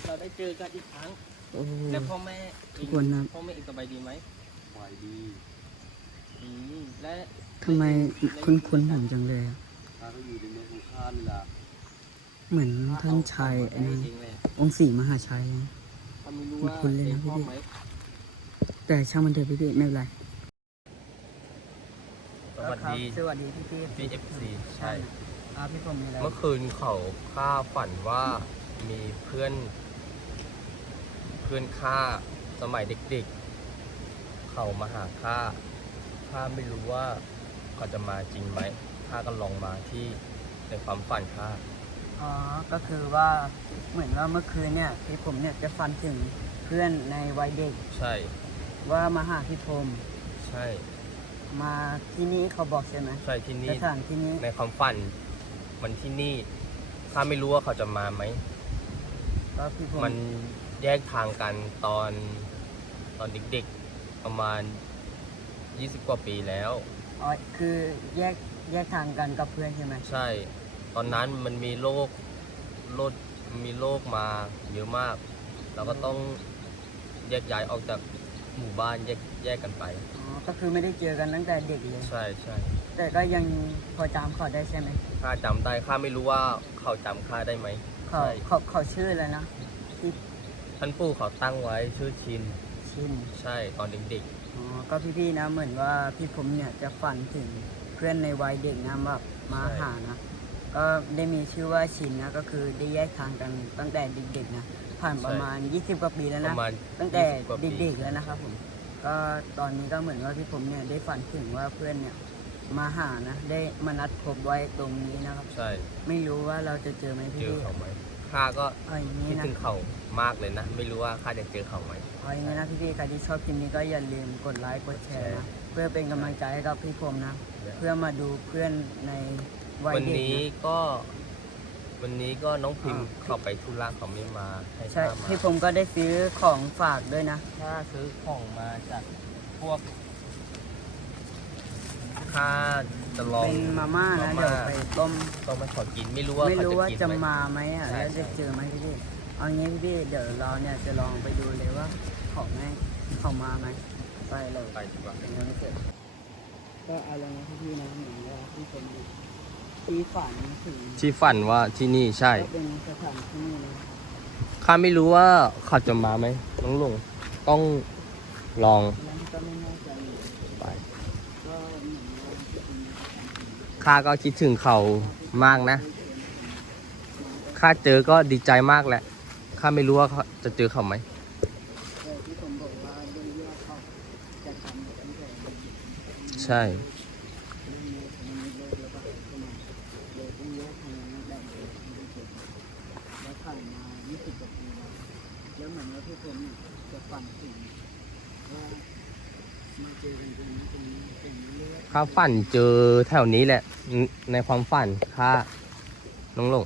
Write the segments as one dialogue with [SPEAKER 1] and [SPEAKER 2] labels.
[SPEAKER 1] เราได้เจอกันอีกครั้ง
[SPEAKER 2] โอ้
[SPEAKER 1] แล้วพ่อแม่
[SPEAKER 2] ทุกคนนะ
[SPEAKER 1] พ่อแม่เองสบายดีไหม
[SPEAKER 3] สบายดี
[SPEAKER 1] และ
[SPEAKER 2] ทำไมคุ้นๆผมจังเลยอะ
[SPEAKER 3] ข้าก็อยู่ในเมืองของข้านี่ล่ะ
[SPEAKER 2] เหมือนท่านชายไอ้นั่นองค์ศรีมหาชัยนะ
[SPEAKER 1] เขาไม่รู้ว่า
[SPEAKER 2] คุ้นเลยนะ
[SPEAKER 1] เองชอบ
[SPEAKER 2] พี่
[SPEAKER 1] ไหม
[SPEAKER 2] แต่ช่างมันเถอะพี่ๆไม่เป็นไร
[SPEAKER 1] สวัสดี
[SPEAKER 2] สวัสดีพี่
[SPEAKER 1] PFC ใช่
[SPEAKER 2] พี่ผมมีอะไร
[SPEAKER 1] เมื่อคืนเขาข้าฝันว่ามีเพื่อนข้าสมัยเด็กๆ เขามาหาข้าไม่รู้ว่าเขาจะมาจริงไหมข้าก็ลองมาที่ในความฝันข้า
[SPEAKER 2] อ๋อก็คือว่าเหมือนว่าเมื่อคืนเนี่ยพี่ผมเนี่ยจะฝันถึงเพื่อนในวัยเด็ก
[SPEAKER 1] ใช่
[SPEAKER 2] ว่ามาหาพี่ผม
[SPEAKER 1] ใช่
[SPEAKER 2] มาที่นี่เขาบอกใช่ไหม
[SPEAKER 1] ใช่ที่
[SPEAKER 2] ส
[SPEAKER 1] นี่
[SPEAKER 2] ถานที่นี้
[SPEAKER 1] ในความฝันมันที่นี่ข้าไม่รู้ว่าเขาจะมาไหม
[SPEAKER 2] ก็พี่ผม
[SPEAKER 1] มันแยกทางกันตอนเด็กๆประมาณ20 กว่าปีแล้ว
[SPEAKER 2] อ๋อคือแยกทางกันกับเพื่อนใช่ไหม
[SPEAKER 1] ใช่ ตอนนั้นมันมีโรคมาเยอะมาก เราก็ต้องแยกย้ายออกจากหมู่บ้านแยกกันไป
[SPEAKER 2] อ๋อก็คือไม่ได้เจอกันตั้งแต่เด็กเลย
[SPEAKER 1] ใช่ใช่
[SPEAKER 2] แต่ก็ยังพอจำเขาได้ใช่ไหม
[SPEAKER 1] ข้าจำได้ข้าไม่รู้ว่าเขาจำข้าได้ไหม
[SPEAKER 2] เขา
[SPEAKER 1] ใช่
[SPEAKER 2] เขาชื่ออะไรนะที่
[SPEAKER 1] ท่านปู่เขาตั้งไว้ชื่อชิน
[SPEAKER 2] ชิน
[SPEAKER 1] ใช่ตอนเด็ก
[SPEAKER 2] อ๋อก็พี่ๆนะเหมือนว่าพี่ผมเนี่ยจะฝันถึงเพื่อนในวัยเด็กนะแบบมาหานะก็ได้มีชื่อว่าชินนะก็คือได้แยกทางกันตั้งแต่เด็กๆนะผ่านประมาณ20 กว่าปีแล้ว
[SPEAKER 1] ๆ ป
[SPEAKER 2] นะ
[SPEAKER 1] ระมาณ
[SPEAKER 2] ตั้งแต่
[SPEAKER 1] 20 กว่าปี
[SPEAKER 2] เด็กๆแล้วนะครับผมก็ตอนนี้ก็เหมือนว่าพี่ผมเนี่ยได้ฝันถึงว่าเพื่อนเนี่ยมาหานะได้มานัดพบไว้ตรงนี้นะครับ
[SPEAKER 1] ใช่
[SPEAKER 2] ไม่รู้ว่าเราจะเจอไหม
[SPEAKER 1] เจ
[SPEAKER 2] พี่
[SPEAKER 1] อเขาไหมข้าก็
[SPEAKER 2] เอาอย่างนี้
[SPEAKER 1] คิด
[SPEAKER 2] นะ
[SPEAKER 1] ถึงเขามากเลยนะ ไม่รู้ว่าข้าจะเจอเขาไหม
[SPEAKER 2] เอาอย่างนี้นะพี่ๆใครที่ชอบคลิปนี้ก็อย่าลืมกดไลค์กดแชร์นะเพื่อเป็นกำลังใจให้กับพี่ผมนะ เพื่อมาดูเพื่อนในวัย
[SPEAKER 1] วัน
[SPEAKER 2] เด็ก
[SPEAKER 1] นี้
[SPEAKER 2] นะ
[SPEAKER 1] ก็น้องพิมพ์เขาไปธุระเขาไม่มาให้
[SPEAKER 2] ใช่
[SPEAKER 1] ข้ามา
[SPEAKER 2] พี่ผมก็ได้ซื้อของฝากด้วยนะ
[SPEAKER 1] ข้าซื้อของมาจากพวกข้าจะลอง
[SPEAKER 2] เป็นมาม่านะเดี๋ยวไปต้ม
[SPEAKER 1] ต้องมาขอกินไม่รู้ว่า
[SPEAKER 2] ไม่
[SPEAKER 1] เขา
[SPEAKER 2] รู้ว่า
[SPEAKER 1] จะกิน
[SPEAKER 2] จะ
[SPEAKER 1] ไหม
[SPEAKER 2] มาไหมอ่ะ
[SPEAKER 1] ใช่
[SPEAKER 2] แล้วจะ
[SPEAKER 1] ใช่
[SPEAKER 2] เจอไหมพี่เอางี้พี่เดี๋ยวเราเนี่ยจะลองไปดูเลยว่าของแม่เขามาไหมไปเลย
[SPEAKER 1] ไปดีกว่า
[SPEAKER 2] เป็นยังไม่เสร็จก็เอาแล้วนะพี่นะเหมือนว่าพี่ผมที่ฝันถึง
[SPEAKER 1] ที่ฝันว่าที่นี่ใช่
[SPEAKER 2] ก็เป็นสถานที่นะ
[SPEAKER 1] ข้าไม่รู้ว่าเขาจะมาไหมน้องหลงต้องลอง
[SPEAKER 2] แล้วก็ไม่แน่ใจอยู่
[SPEAKER 1] ไป
[SPEAKER 2] ก็เหมือนว่าเป็น
[SPEAKER 1] ข้าก็คิดถึงเขามากนะข้าเจอก็ดีใจมากแหละข้าไม่รู้ว่าเขาจะเจอเขาไหม
[SPEAKER 2] ที่ผมบอกว่าด้วยยอดเขาจะทำตั้งแต่
[SPEAKER 1] ใช่
[SPEAKER 2] แล้วผ่านมา20 กว่าปีแล้วแล้วเหมือนว่าทุกคนเนี่ยจะฝันถึงว่ามาเจอกันตรงนี้เรื่อย
[SPEAKER 1] ข้าฝันเจอแถวนี้แหละ ในความฝันข้าน้องหลง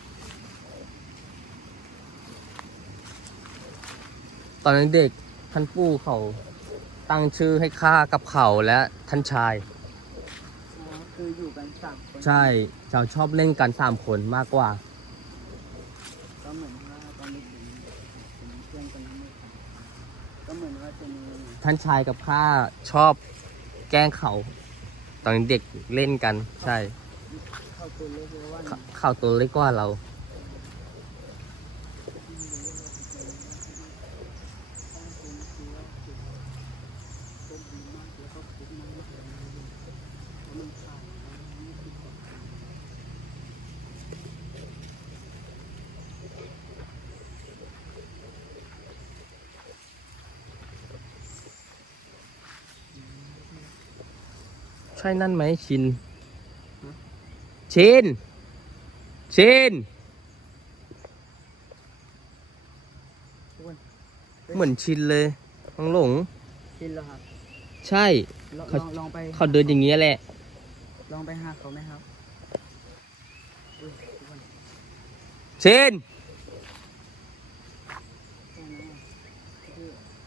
[SPEAKER 1] ตอนนั้นเด็กท่านปู่เขาตั้งชื่อให้ข้ากับเขาและท่านชาย
[SPEAKER 2] คืออยู่กัน3 คน
[SPEAKER 1] ใช่เราชอบเล่นกัน3 คนมากกว่า
[SPEAKER 2] ก็เหมือนว่าตอนเด็กๆเป็นเพื่อนกันทั้งหมดก็เหมือนว่าจะมี
[SPEAKER 1] ท่านชายกับข้าชอบแกล้งเขา ตอนเด็กเล่นกัน ใช่
[SPEAKER 2] เข้าตัวเล็กเลยว่า
[SPEAKER 1] เขาตัวเล็กกว่าเรา ใช่นั่นไหมชิน ชิน ชิน เหมือนชินเลยน้องหลง
[SPEAKER 2] ชินแล้วครับ
[SPEAKER 1] ใช่
[SPEAKER 2] ลองไป
[SPEAKER 1] เขาเดินอย่างเงี้ยแหละ
[SPEAKER 2] ลองไปหาเขาไหมครับอุ๊ยทุกคน
[SPEAKER 1] ชิน
[SPEAKER 2] ตรงนั้นอะคือ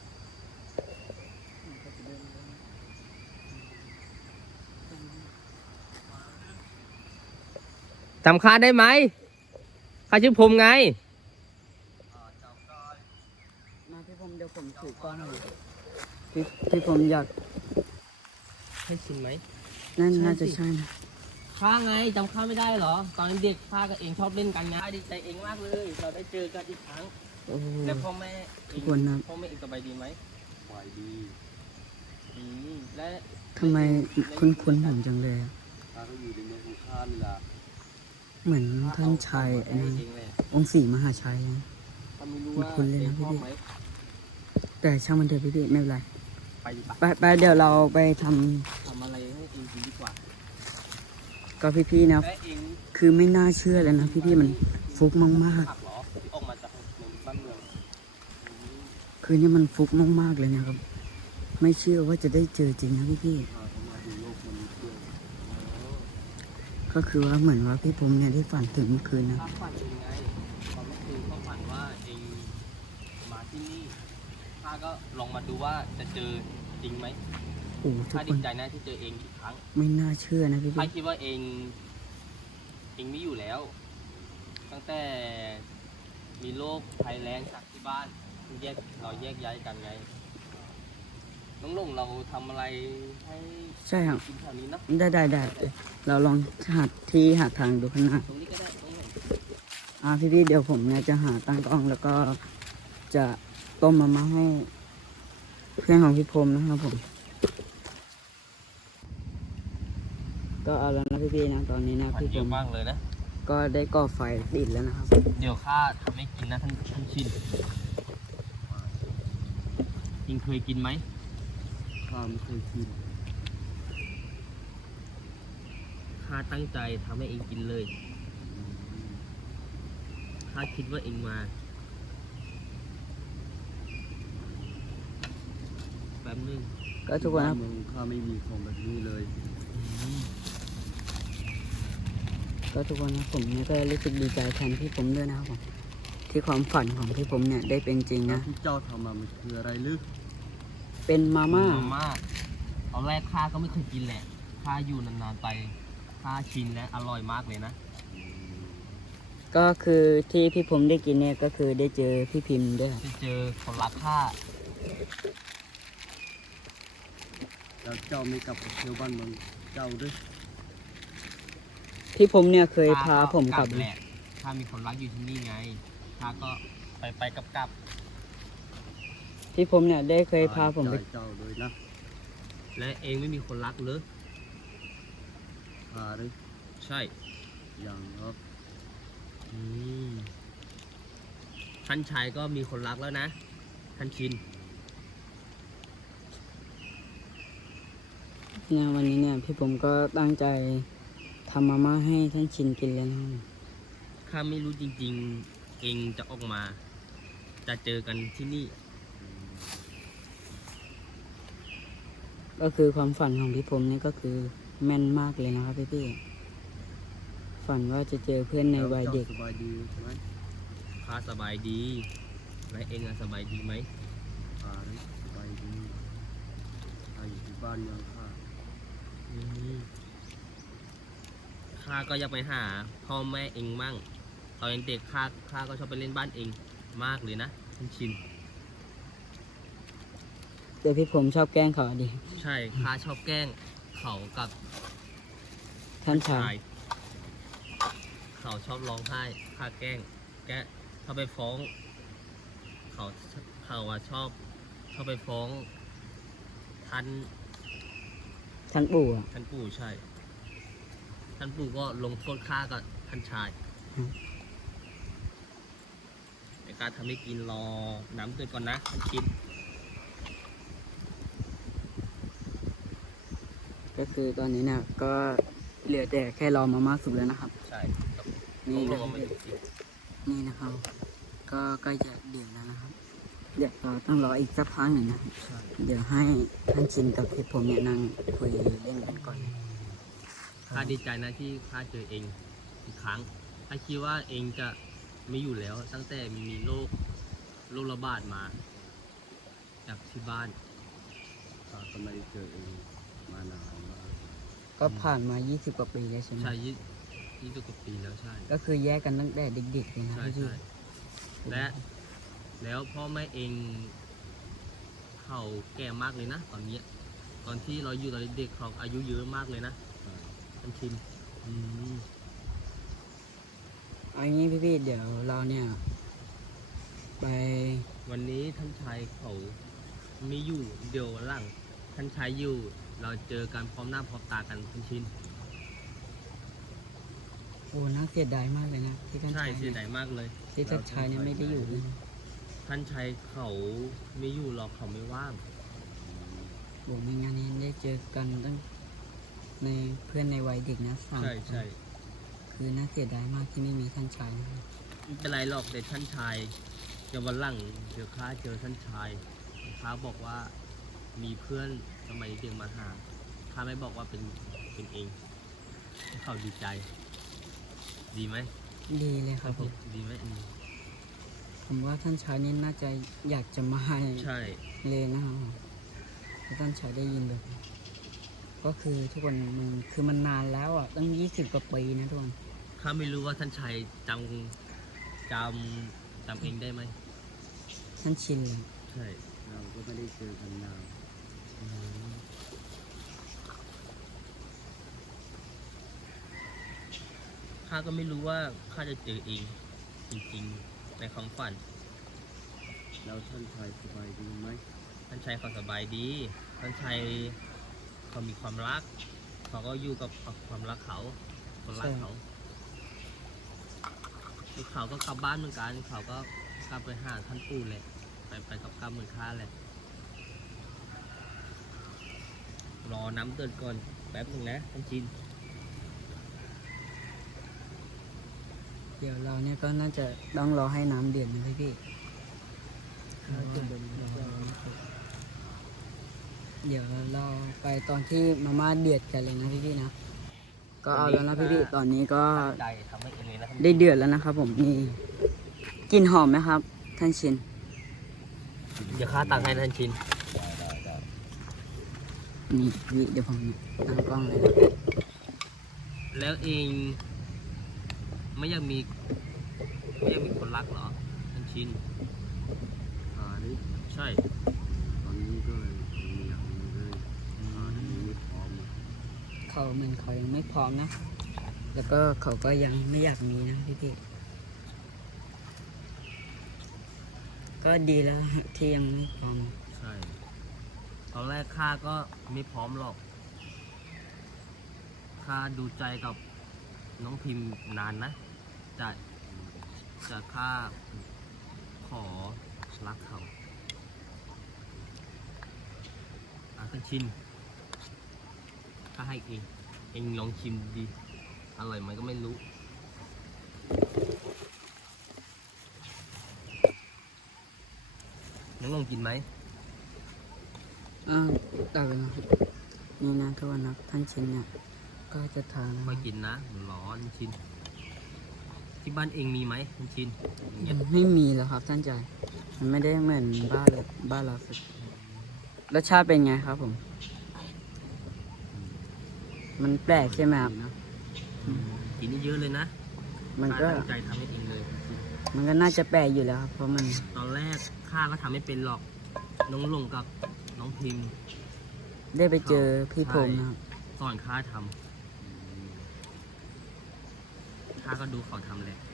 [SPEAKER 2] เขาจะเดินมา
[SPEAKER 1] จำข้าได้ไหมข้าชื่อพรหมไง
[SPEAKER 2] จพี่ผมเดี๋ยวผมถือกล้องให้พี่ผมอยาก
[SPEAKER 1] ให้ชินไหม
[SPEAKER 2] นั่น
[SPEAKER 1] ใช่
[SPEAKER 2] น่าจะ
[SPEAKER 1] สิ
[SPEAKER 2] ใช่นะ
[SPEAKER 1] ข้าไงจำข้าไม่ได้เหรอ ตอนเด็กข้ากับเองชอบเล่นกันไงดีใจเองมากเลย เราได้เจอกันอีกครั้ง
[SPEAKER 2] โอ้โห
[SPEAKER 1] แล้วพ่อแม่เอ
[SPEAKER 2] ทุ
[SPEAKER 1] ง
[SPEAKER 2] กคนนะ
[SPEAKER 1] พ่อแม่เองสบายดีไหม
[SPEAKER 3] สบายดี
[SPEAKER 1] และ
[SPEAKER 2] ทำไมคุ้นผมจังเลยอะ
[SPEAKER 3] ข้าก็อยู่ในเมืองของข้านี่ล่ะ
[SPEAKER 2] เหมือนท่านชาย
[SPEAKER 1] เอ
[SPEAKER 2] ไอ้นั่น
[SPEAKER 1] งแหละ
[SPEAKER 2] องค์ศรีมหาชัยนะ
[SPEAKER 1] ถ้าไม่รู้ว่า
[SPEAKER 2] คุ้นเลย
[SPEAKER 1] เอ
[SPEAKER 2] นะ
[SPEAKER 1] ง
[SPEAKER 2] พี่
[SPEAKER 1] ชอบไหม
[SPEAKER 2] แต่ช่างมันเถอะพี่ไม่เป็นไร
[SPEAKER 1] ไปดีปะ
[SPEAKER 2] ไปเดี๋ยวเราไปทำ
[SPEAKER 1] ทำอะไรให้เองกินดีกว่า
[SPEAKER 2] ก็พี่นะ
[SPEAKER 1] และเอง
[SPEAKER 2] คือไม่น่าเชื่อเลยนะพี่มันฟุกมาก
[SPEAKER 1] ขับเหรอที่ออกมาจากเมืองบ้านเมือง
[SPEAKER 2] ๆคือนี่มันฟุกมากๆเลยนะครับ ไม่เชื่อว่าจะได้เจอจริงนะพี่
[SPEAKER 3] ข้าก็มาดูโลกมนุษย์ด้วย
[SPEAKER 2] ก็คือว่าเหมือนว่าพี่ผมเนี่ยได้ฝันถึงเมื่อคืนนะ
[SPEAKER 1] ข้าฝันเองไงตอนเมื่อคืนข้าฝันว่าเองมาที่นี่ข้าก็ลองมาดูว่าจะเจอจริงไหม
[SPEAKER 2] โอ้ทุก
[SPEAKER 1] ข้า
[SPEAKER 2] ค
[SPEAKER 1] ดี
[SPEAKER 2] น
[SPEAKER 1] ใจนะที่เจอเองอีกครั้ง
[SPEAKER 2] ไม่น่าเชื่อนะพี่
[SPEAKER 1] ข้าคิดว่าเองไม่อยู่แล้ว ตั้งแต่มีโรคภัยแรงจากที่บ้านเราแยกย้ายกันไงน้องลงเราทำอะไรให้
[SPEAKER 2] ใช่ครับ
[SPEAKER 1] กินแถวนี้เนาะ
[SPEAKER 2] ได้เราลองหาที่หาทางดูข้างหน้า
[SPEAKER 1] ตรงนี้ก็ได้ตรงไหน
[SPEAKER 2] พี่เดี๋ยวผมเนี่ยจะหาตั้งกล้องแล้วก็จะต้มมาให้เพื่อนของพี่พรมนะครับผม ก็เอาแล้วนะพี่นะตอนนี้นะ
[SPEAKER 1] ฝัน
[SPEAKER 2] พี่
[SPEAKER 1] เย
[SPEAKER 2] พร
[SPEAKER 1] อะ
[SPEAKER 2] ม
[SPEAKER 1] มากเลยนะ
[SPEAKER 2] ก็ได้ก่อไฟติดแล้วนะครับ
[SPEAKER 1] เดี๋ยวข้าทำให้กินนะท่านชินยิงเคยกินไหม
[SPEAKER 3] ข้าไม่เคยกิน
[SPEAKER 1] ข้าตั้งใจทำให้เองกินเลยข้าคิดว่าเองมาแป๊บนึง
[SPEAKER 2] ก็ทุกคนครับ
[SPEAKER 3] เมืองของข้าไม่มีของแบบนี้เลย
[SPEAKER 2] ก็ทุกคนนะผมเนี่ยก็รู้สึกดีใจแทนพี่ผมด้วยนะครับผมที่ความฝันของพี่ผมเนี่ยได้เป็นจริง
[SPEAKER 3] แล้ว
[SPEAKER 2] นะ
[SPEAKER 3] ที่เจ้าทำมามันคืออะไรลึก
[SPEAKER 2] เป็นมาม่า
[SPEAKER 1] มาม่าตอนแรกข้าก็ไม่เคยกินแหละข้าอยู่นานๆไปข้าชินและอร่อยมากเลยนะ
[SPEAKER 2] ก็คือที่พี่ผมได้กินเนี่ยก็คือได้เจอพี่พิมพ์ด้วยครับ
[SPEAKER 1] จะเจอคนรักข้า
[SPEAKER 3] แล้วเจ้าไม่กลับไปเที่ยวบ้านเมืองเจ้าด้วย
[SPEAKER 2] พี่ผมเนี่ยเคยพาผมกลับ
[SPEAKER 1] แหละข้ามีคนรักอยู่ที่นี่ไงข้าก็ไปกลับ
[SPEAKER 2] พี่ผมเนี่ยได้เคยพาผมไป
[SPEAKER 3] ใจเจ้าด้วยนะ
[SPEAKER 1] และเองไม่มีคนรักเลย
[SPEAKER 3] พาด้วย
[SPEAKER 1] ใช่
[SPEAKER 3] อย่างครับ
[SPEAKER 1] ท่านชายก็มีคนรักแล้วนะท่านชิน
[SPEAKER 2] เนี่ยวันนี้เนี่ยพี่ผมก็ตั้งใจทำมาม่าให้ท่านชินกินแล้วนะครับ
[SPEAKER 1] ข้าไม่รู้จริงๆ เองจะออกมา จะเจอกันที่นี่
[SPEAKER 2] ก็คือความฝันของพี่ผมนี่ก็คือแม่นมากเลยนะครับพี่ฝันว่าจะเจอเพื่อนในวัยเด็ก
[SPEAKER 3] แล้วจ้าสบายดีใช่ไหม
[SPEAKER 1] ข้าสบายดีและเองอะสบายดีไหม
[SPEAKER 3] พาด้วยสบายดีข้าอยู่ที่บ้านเมืองข้า
[SPEAKER 1] ข้าก็อยากไปหาพ่อแม่เองมั่งตอนเด็กข้าก็ชอบไปเล่นบ้านเองมากเลยนะท่านชิน
[SPEAKER 2] แต่พี่ผมชอบแกล้งเขาดิ
[SPEAKER 1] ใช่ข้าชอบแกล้งเขากับ
[SPEAKER 2] ท่านชาย
[SPEAKER 1] เขาชอบร้องไห้ข้าแกล้งชอบไปฟ้อง เขาอะชอบไปฟ้องท่าน
[SPEAKER 2] ท่านปู่อะ
[SPEAKER 1] ท่านปู่ใช่ ท่านปู่ก็ลงโทษข้ากับท่านชายในการทำให้กินรอน้ำเดือดก่อนนะท่านชิน
[SPEAKER 2] ก็คือตอนนี้เนี่ยก็เหลือแต่แค่รอมาม่าสุกแล้วนะครับ
[SPEAKER 1] ใช่
[SPEAKER 2] นี่
[SPEAKER 1] ล
[SPEAKER 2] นะ
[SPEAKER 1] ง
[SPEAKER 2] ครับ
[SPEAKER 1] มาดูสิ
[SPEAKER 2] นี่นะครับ ก็ใกล้จะเดือดแล้วนะครับ เดี๋ยวเราต้องรออีกสักพักหนึ่งนะครับ
[SPEAKER 1] ใช่
[SPEAKER 2] เดี๋ยวให้ท่านชินกับพี่ผมเนี่ยนั่งคุยเล่นกันก่อน
[SPEAKER 1] ข้าดีใจนะที่ข้าเจอเองอีกครั้งข้าคิดว่าเองจะไม่อยู่แล้ว ตั้งแต่มีโรคระบาดมา จากที่บ้าน
[SPEAKER 3] ข้าก็ไม่ได้เจอเองมานานมาก
[SPEAKER 2] ก็ผ่านมา20 กว่าปีแล้วใช่ไหม
[SPEAKER 1] ใช่20 กว่าปีแล้วใช่
[SPEAKER 2] ก็คือแยกกันตั้งแต่เด็กๆเลยนะ
[SPEAKER 1] ใช่
[SPEAKER 2] พี่
[SPEAKER 1] ใช่และแล้วพ่อแม่เองเขาแก่มากเลยนะตอนเนี้ยตอนที่เราอยู่ตอนเด็กๆเขาอายุเยอะมากเลยนะท่านชินอืม
[SPEAKER 2] เอางี้พี่ๆเดี๋ยวเราเนี่ยไป
[SPEAKER 1] วันนี้ท่านชายเขาไม่อยู่เดี๋ยววันหลังท่านชายอยู่เราเจอกันพร้อมหน้าพร้อมตากันท่านชิน
[SPEAKER 2] โอ้น่าเสียดายมากเลยนะที่ท่าน
[SPEAKER 1] ใช่
[SPEAKER 2] ชาย
[SPEAKER 1] เสียดายมากเลย
[SPEAKER 2] ที่ท่านชายเนี่ยไม่ได้อยู่ด้วย
[SPEAKER 1] ท่านชายเขาไม่อยู่หรอกเขาไม่ว่าง
[SPEAKER 2] โอ้ไม่งั้นนี้ได้เจอกันตั้งในเพื่อนในวัยเด็กนะสาม
[SPEAKER 1] ใช่
[SPEAKER 2] คน
[SPEAKER 1] ใช่
[SPEAKER 2] คือน่าเสียดายมากที่ไม่มีท่านชายนะครับ
[SPEAKER 1] ไม่เป็นไรหรอกแต่ท่านชายเดี๋ยววันหลังเดี๋ยวข้าเจอท่านชายข้าบอกว่ามีเพื่อนสมัยเด็กมาหาข้าไม่บอกว่าเป็นเองให้เขาดีใจ ดีไหม
[SPEAKER 2] ดีเลยครับผม
[SPEAKER 1] ดีไหมอืม
[SPEAKER 2] ผมว่าท่านชายนี่น่าจะอยากจะมา
[SPEAKER 1] ใช่
[SPEAKER 2] เลยนะครับถ้าท่านชายได้ยินแบบนี้ก็คือทุกคนมันคือมันนานแล้วอ่ะตั้ง20 กว่าปีนะทุกคน
[SPEAKER 1] ข้าไม่รู้ว่าท่านชายจำเองได้ไหม
[SPEAKER 2] ท่านชินเลย
[SPEAKER 1] ใช่
[SPEAKER 3] เราก็ไม่ได้เจอกันนาน
[SPEAKER 1] ข้าก็ไม่รู้ว่าข้าจะเจอเองจริงๆในความฝัน
[SPEAKER 3] แล้วท่านชายสบายดีไหม
[SPEAKER 1] ท่านชายเขาสบายดี ท่านชายเขามีความรัก เขาก็อยู่กับความรักเขาคนรักเขาเขาก็กลับบ้านเหมือนกัน เขาก็กลับไปหาท่านปู่แหละ ไปกับกลับเหมือนข้าแหละ รอน้ำเดือดก่อนแป๊บนึงนะท่านชิน
[SPEAKER 2] เดี๋ยวเราเนี่ยก็น่าจะต้องรอให้น้ำเดือดนะพี่เดี๋ยวเราไปตอนที่มาม่าเดือดกันเลยนะพี่ๆนะก็เอาแล้วนะพี่ๆตอนนี้ก็
[SPEAKER 1] ใจทำให้เองเลยนะ
[SPEAKER 2] ได้เดือดแล้วนะครับผมนี่กลิ่นหอมไหมครับ ท่านชิน
[SPEAKER 1] เดี๋ยวข้าตักให้ท่านชิน
[SPEAKER 2] นี่พี่เดี๋ยวผมตั้งกล้องเลยนะ
[SPEAKER 1] แล้วเองไม่อยากมีคนรักเหรอท่านชิน
[SPEAKER 3] หาดิ
[SPEAKER 1] ใช่
[SPEAKER 3] ตอนนี้ก็เลยยังอยากมีเลยหาดิยังไม่พร้อมอะ
[SPEAKER 2] เขาเหมือนเขายังไม่พร้อมนะ แล้วก็เขาก็ยังไม่อยากมีนะพี่ๆก็ดีแล้วที่ยังไม่พร้อม
[SPEAKER 1] ใช่ ตอนแรกข้าก็ไม่พร้อมหรอก ข้าดูใจกับน้องพิมพ์นานนะ จะข้าขอรักเขาท่านชิน ข้าให้เองลองชิมดี อร่อยไหมก็ไม่รู้ น้องลองกินไหม
[SPEAKER 2] ตักเลยนะครับนี่นะทุกคนนะท่านชินเนี่ยก็จะทานนะ
[SPEAKER 1] ค่อยกินนะมันร้อนชิน ที่บ้านเองมีไหมท่านชินอย่างเงี้ย
[SPEAKER 2] ไม่มีแล้วครับท่านใจายมันไม่ได้เหมือนบ้านเราสุดรสชาติเป็นไงครับผม มันแปลกใช่ไหมครับ
[SPEAKER 3] นะ
[SPEAKER 1] กินเยอะเลยนะ
[SPEAKER 2] มัน
[SPEAKER 1] ข้า
[SPEAKER 2] ก็
[SPEAKER 1] ตั้งใจทำให้เองเลย
[SPEAKER 2] มันก็น่าจะแปลกอยู่แล้วครับเพราะมัน
[SPEAKER 1] ตอนแรกข้าก็ทำไม่เป็นหรอก น้องลงกับน้องพิมพ์
[SPEAKER 2] ได้ไปเจอพี่พงษ์นะครับ
[SPEAKER 1] สอนข้าทำข้าก็ดูเขาทำเลย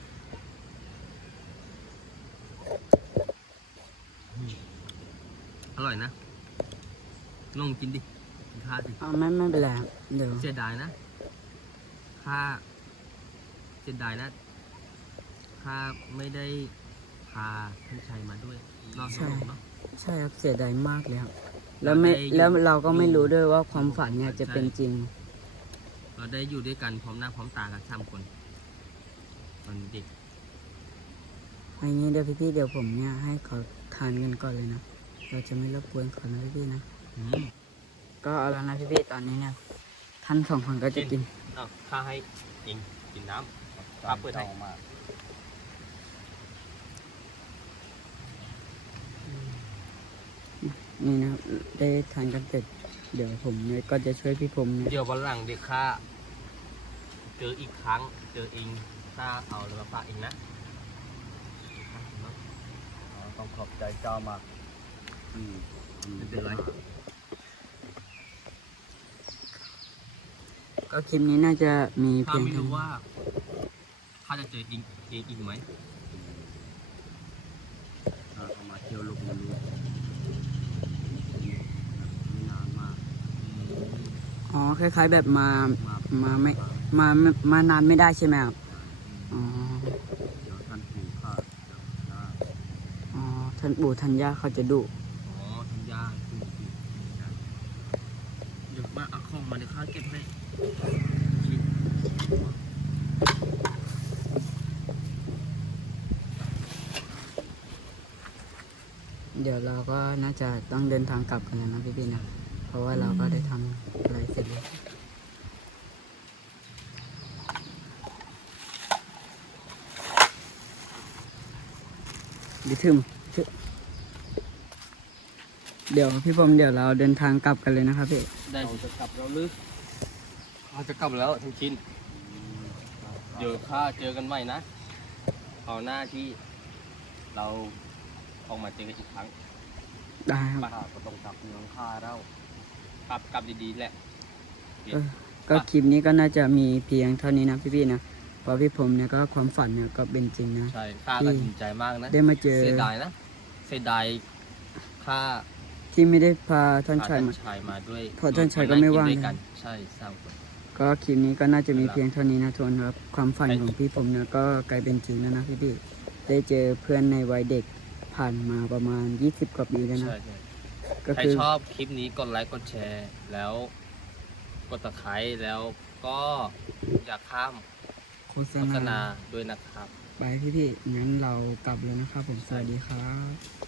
[SPEAKER 1] อร่อยนะลองกินดิกินข้าสิ
[SPEAKER 2] ไม่เป็นไรครับเดี๋ยว
[SPEAKER 1] เสียดายนะข้าเสียดายนะข้าไม่ได้พาท่านชัยมาด้วยเนอกเนาะ
[SPEAKER 2] ใช่ครับเสียดายมากเลยครับ
[SPEAKER 1] เราได้อยู่
[SPEAKER 2] แล้วเราก็ไม่รู้ด้วยว่าความฝันเนี่ย
[SPEAKER 1] ใช่
[SPEAKER 2] จะเป็นจริง
[SPEAKER 1] เราได้อยู่ด้วยกันพร้อมหน้าพร้อมตากันสามคนตอนเด็ก
[SPEAKER 2] อันนี้เดี๋ยวพี่ๆเดี๋ยวผมเนี่ยให้เขาทานกันก่อนเลยนะ เราจะไม่รบกวนเขานะพี่ๆนะ
[SPEAKER 1] อืม
[SPEAKER 2] ก็เอาแล้วนะพี่ๆตอนนี้เนี่ยท่านสองคนก็จะกิน
[SPEAKER 1] อ้าวข้าให้เองกินน้ำข้าเปิดให้
[SPEAKER 3] มาก
[SPEAKER 2] นี่นะครับได้ทานกันเสร็จ เดี๋ยวผมเนี่ยก็จะช่วยพี่ผมเนี่ย
[SPEAKER 1] เดี๋ยววันหลังเด็กข้าเจออีกครั้งเจอเองข้าเอาเลยมาฝากเองนะ
[SPEAKER 3] อต้องขอบใจเจ้ามากอืม
[SPEAKER 1] ไม่เป็นไร
[SPEAKER 2] ก็คลิปนี้น่าจะมี
[SPEAKER 1] ข้า
[SPEAKER 2] เพียง
[SPEAKER 1] ไม่
[SPEAKER 2] เท่า
[SPEAKER 1] รู้
[SPEAKER 2] นี้
[SPEAKER 1] ว่าข้าจะเจออีกไหม
[SPEAKER 3] ถ้าเขามาเที่ยวลูกมันรู้ไม่นานมาก
[SPEAKER 2] อ๋อคล้ายๆแบบมา
[SPEAKER 3] มา
[SPEAKER 2] ไม่มานานไม่ได้ใช่ไหมครับอ๋อ
[SPEAKER 3] เดี๋ยวท่านปู่ข้าจะ
[SPEAKER 2] อ๋อท่านปู่ท่านย่าเขาจะดุ
[SPEAKER 1] อ๋อทั้งย่างคือเดี๋ยวมาเอาของมาเดี๋ยวข้าเก็บให้
[SPEAKER 2] เดี๋ยวเราก็น่าจะต้องเดินทางกลับกันแล้วนะพี่ๆนะเพราะว่าเราก็ได้ทำอะไรเสร็จแล้วดิทึมเดี๋ยวพี่ผมเดี๋ยวเราเดินทางกลับกันเลยนะครับพี่
[SPEAKER 1] ได้จะกลับแล้วหรือข้าจะกลับแล้วทั้งชิ้น เดี๋ยวข้าเจอกันใหม่นะเอาหน้าที่เราออกมาเจอกันอีกครั้ง
[SPEAKER 2] ได้ครับ
[SPEAKER 3] ข้าก็ต้องกลับเมืองข้าแล้ว
[SPEAKER 1] กลับดีๆแหละ
[SPEAKER 2] ก็คลิปนี้ก็น่าจะมีเพียงเท่านี้นะพี่ๆนะเพราะพี่ผมเนี่ยก็ความฝันเนี่ยก็เป็นจริงนะ
[SPEAKER 1] ใช่ข้าก็ดีใจมากนะ
[SPEAKER 2] ได้มาเจอ
[SPEAKER 1] เสียดายนะเสียดายข้า
[SPEAKER 2] ที่ไม่ได้พาท่าน
[SPEAKER 1] พา
[SPEAKER 2] ชาย
[SPEAKER 1] ท่าน
[SPEAKER 2] มา
[SPEAKER 1] ชายมาด้วย
[SPEAKER 2] เพราะท่านชายก็ไม่ว่าง
[SPEAKER 1] ด้วยกันใช่สามคน
[SPEAKER 2] ก็คลิปนี้ก็น่าจะมีเพียงเท่านี้นะทุกคนครับ ความฝันของพี่ผมเนี่ยก็กลายเป็นจริงแล้วนะพี่ๆได้เจอเพื่อนในวัยเด็กผ่านมาประมาณ20 กว่าปีแล้วนะ
[SPEAKER 1] ใช่ใช่
[SPEAKER 2] ก็
[SPEAKER 1] ใคร
[SPEAKER 2] คือ
[SPEAKER 1] ชอบคลิปนี้กดไลค์กดแชร์แล้วกดตะไคร้แล้วก็อย่าข้าม
[SPEAKER 2] โฆษ
[SPEAKER 1] โฆษ
[SPEAKER 2] ณา
[SPEAKER 1] ณาด้วยนะครับ
[SPEAKER 2] ไปพี่ๆงั้นเรากลับเลยนะครับผมสวัสดีครับ